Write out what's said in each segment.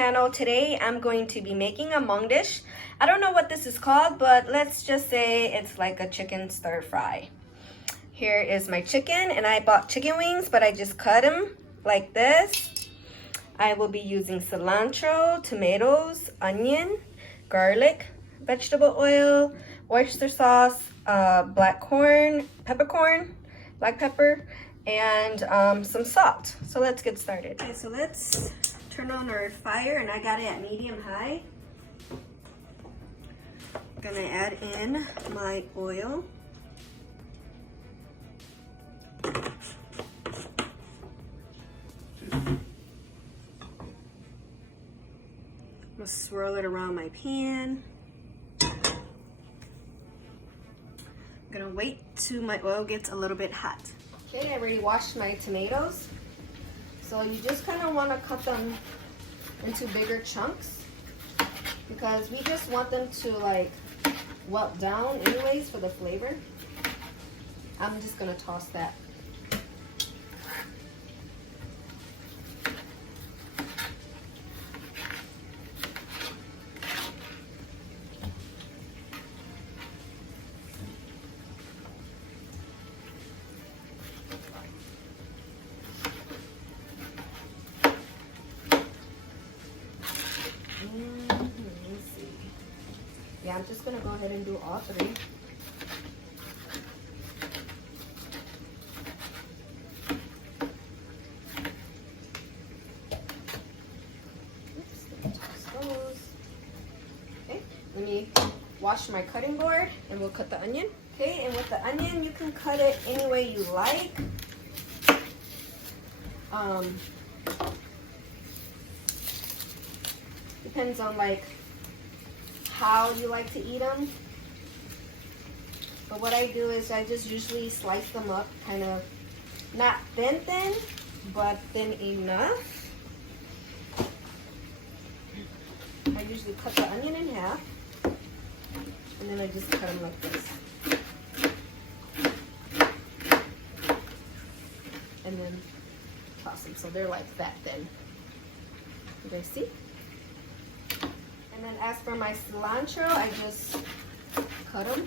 channel. Today I'm going to be making a Hmong dish. I don't know what this is called, but let's just say it's like a chicken stir fry. Here is my chicken, and I bought chicken wings, but I just cut them like this. I will be using cilantro, tomatoes, onion, garlic, vegetable oil, oyster sauce, black corn, peppercorn, black pepper, and some salt. So let's get started. Okay, so let's turn on our fire, and I got it at medium high. I'm gonna add in my oil. I'm gonna swirl it around my pan. I'm gonna wait till my oil gets a little bit hot. Okay, I already washed my tomatoes. So you just kind of want to cut them into bigger chunks because we just want them to like wilt down anyways for the flavor. I'm just gonna toss that. Yeah, I'm just gonna go ahead and do all three. Oops, let me toss those. Okay, let me wash my cutting board and we'll cut the onion. Okay, and with the onion, you can cut it any way you like. Depends on like how you like to eat them. But what I do is I just usually slice them up kind of not thin, but thin enough. I usually cut the onion in half and then I just cut them like this. And then toss them so they're like that thin. You guys see? And then as for my cilantro, I just cut them.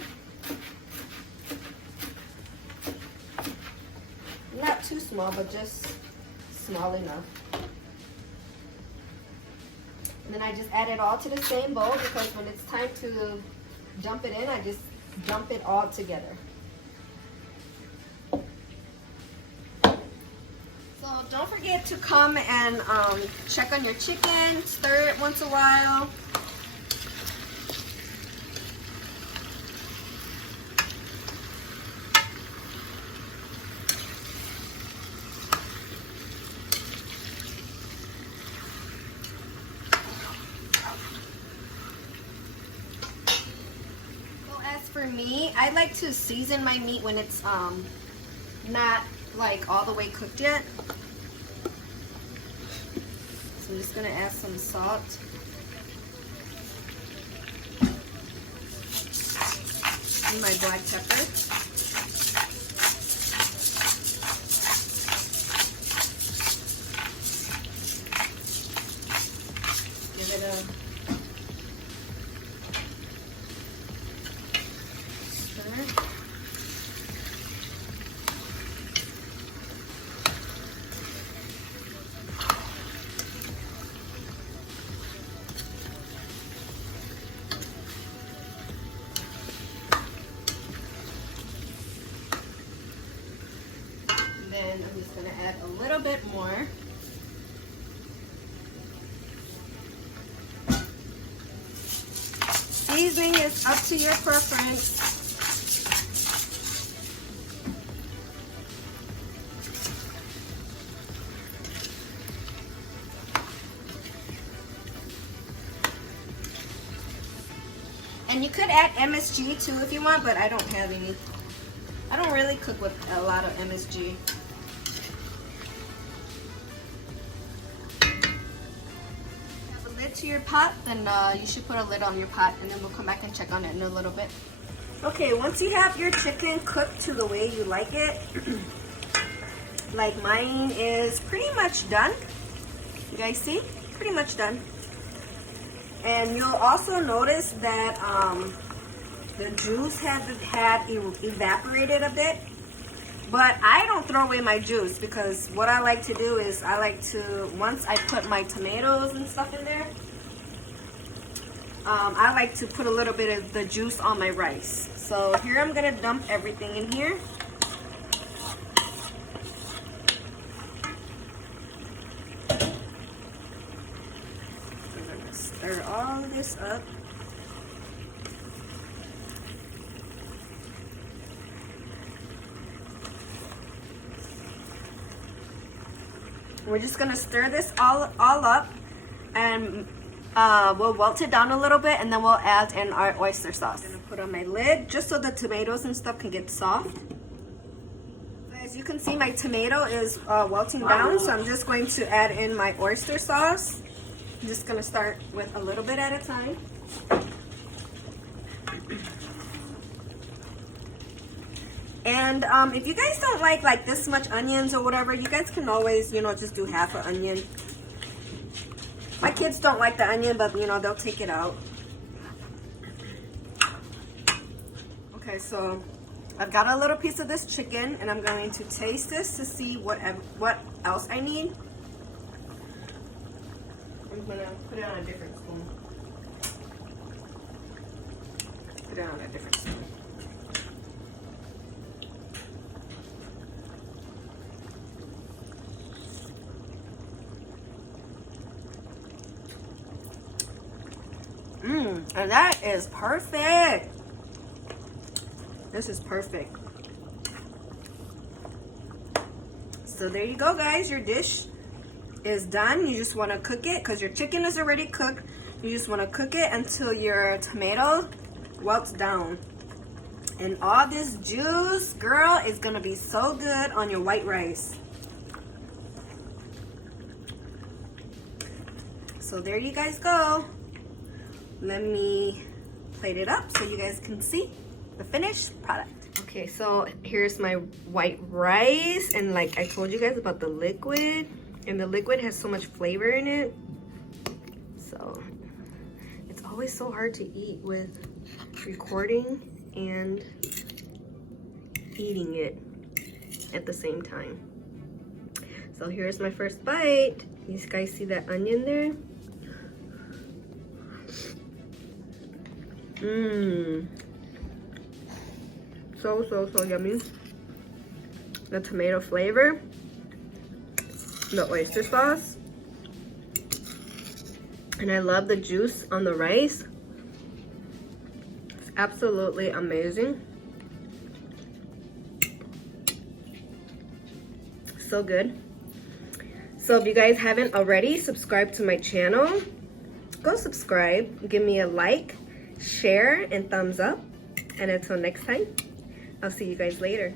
Not too small, but just small enough. And then I just add it all to the same bowl because when it's time to dump it in, I just dump it all together. So don't forget to come and check on your chicken, stir it once in a while. For me, I like to season my meat when it's not like all the way cooked yet. So I'm just gonna add some salt. And my black pepper. Give it a then I'm just going to add a little bit more. Seasoning is up to your preference. And you could add MSG too if you want, but I don't have any. I don't really cook with a lot of MSG. Have a lid to your pot, then you should put a lid on your pot, and then we'll come back and check on it in a little bit. Okay, once you have your chicken cooked to the way you like it, like mine is pretty much done. You guys see? Pretty much done. And you'll also notice that the juice had evaporated a bit. But I don't throw away my juice, because what I like to do is I like to, once I put my tomatoes and stuff in there, I like to put a little bit of the juice on my rice. So here I'm gonna dump everything in here. I'm gonna stir all of this up. We're just gonna stir this all up, and we'll wilt it down a little bit, and then we'll add in our oyster sauce. I'm gonna put on my lid just so the tomatoes and stuff can get soft. As you can see, my tomato is wilting down, so I'm just going to add in my oyster sauce. I'm just gonna start with a little bit at a time. And if you guys don't like this much onions or whatever, you guys can always, you know, just do half an onion. My kids don't like the onion, but you know, they'll take it out. Okay, so I've got a little piece of this chicken, and I'm going to taste this to see what else I need. I'm gonna put it on a different spoon. Put it on a different spoon. And that is perfect. This is perfect. So there you go, guys. Your dish is done. You just want to cook it, because your chicken is already cooked. You just want to cook it until your tomato welts down. And all this juice, girl, is going to be so good on your white rice. So there you guys go. Let me plate it up so you guys can see the finished product. Okay, so here's my white rice, and like I told you guys about the liquid, and the liquid has so much flavor in it. So it's always so hard to eat with recording and eating it at the same time. So here's my first bite. You guys see that onion there? So yummy. The tomato flavor, the oyster sauce, and I love the juice on the rice. It's absolutely amazing. So good. So if you guys haven't already subscribed to my channel, go subscribe, give me a like, share, and thumbs up. And until next time, I'll see you guys later.